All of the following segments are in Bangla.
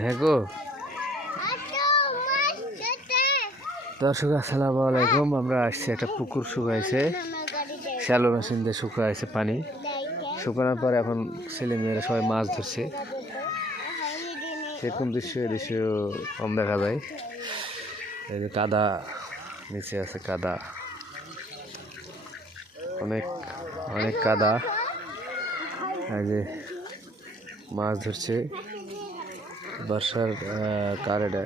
হ্যাঁ গো দর্শক আসসালামু আলাইকুম। আমরা আসছি একটা পুকুর শুকাইছে, শ্যালো মেশিন দিয়ে শুকাইছে পানি। শুকানোর পর এখন ছেলে মেয়েরা সবাই মাছ ধরছে। সেরকম দৃশ্য কম দেখা যায়। এই যে কাদা, নিচে আছে কাদা, অনেক অনেক কাদা। এই যে মাছ ধরছে বর্ষার কারেন্টে।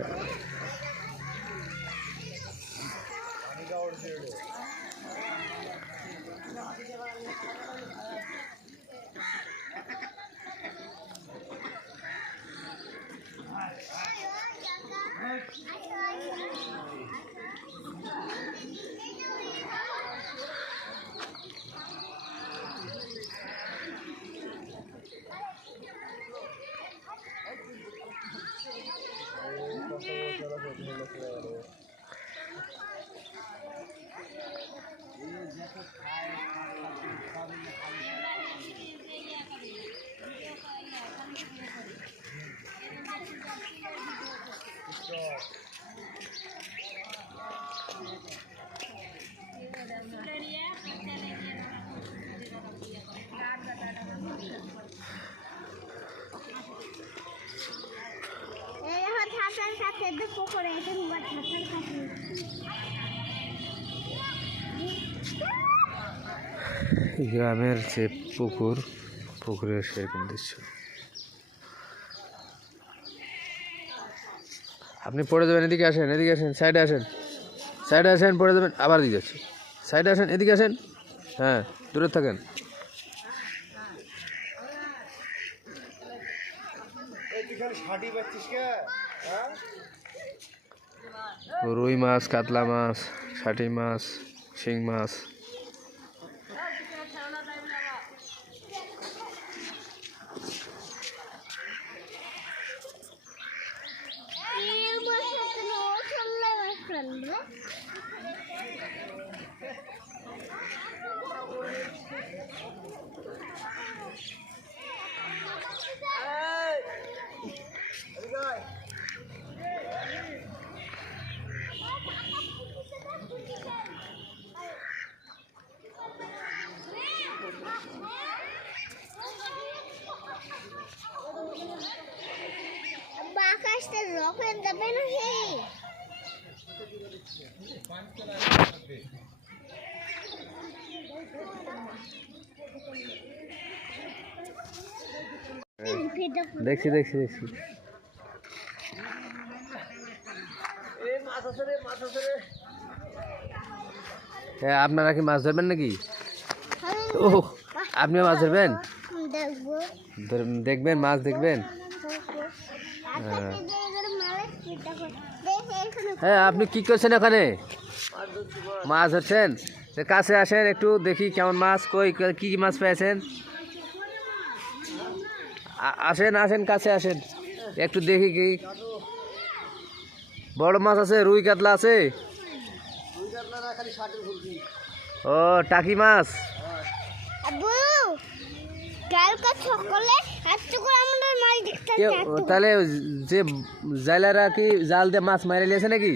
গ্রামের যে পুকুরের সেরকম দৃশ্য। আপনি পড়ে যাবেন, এদিকে আসেন, এদিকে আসেন, সাইডে আসেন, পড়ে যাবেন, আবার দিকে আসেন, সাইডে আসেন, এদিকে আসেন, হ্যাঁ দূরে থাকেন। রুই মাছ, কাতলা মাছ, ষাটি মাছ, শিং মাছ। দেখছি আপনারা কি মাছ ধরবেন নাকি? ও আপনিও মাছ ধরবেন? দেখবেন, মাছ দেখবেন। হ্যাঁ আপনি কি করছেন এখানে? মাছ ধরছেন? কাছে আসেন একটু দেখি কেমন মাছ, কই কি মাছ পেয়েছেন। আসেন কাছে আসেন একটু দেখি কি বড় মাছ আছে, রুই কাতলা আছে। ও টাকি মাছ। তাহলে যে জাইলারা কি জাল দিয়ে মাছ মারি লিয়েছে নাকি?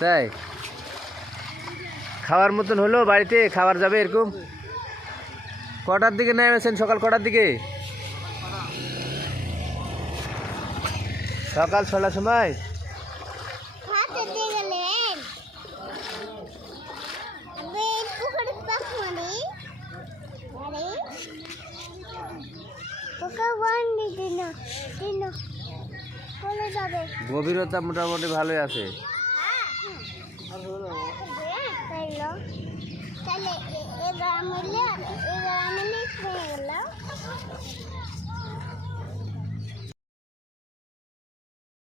তাই খাওয়ার মতন হলো, বাড়িতে খাবার যাবে এরকম? কটার দিকে নেমেছেন? সকাল কটার দিকে? সকাল 6টার সময়। গভীরতা মোটামুটি ভালোই আছে। তাহলে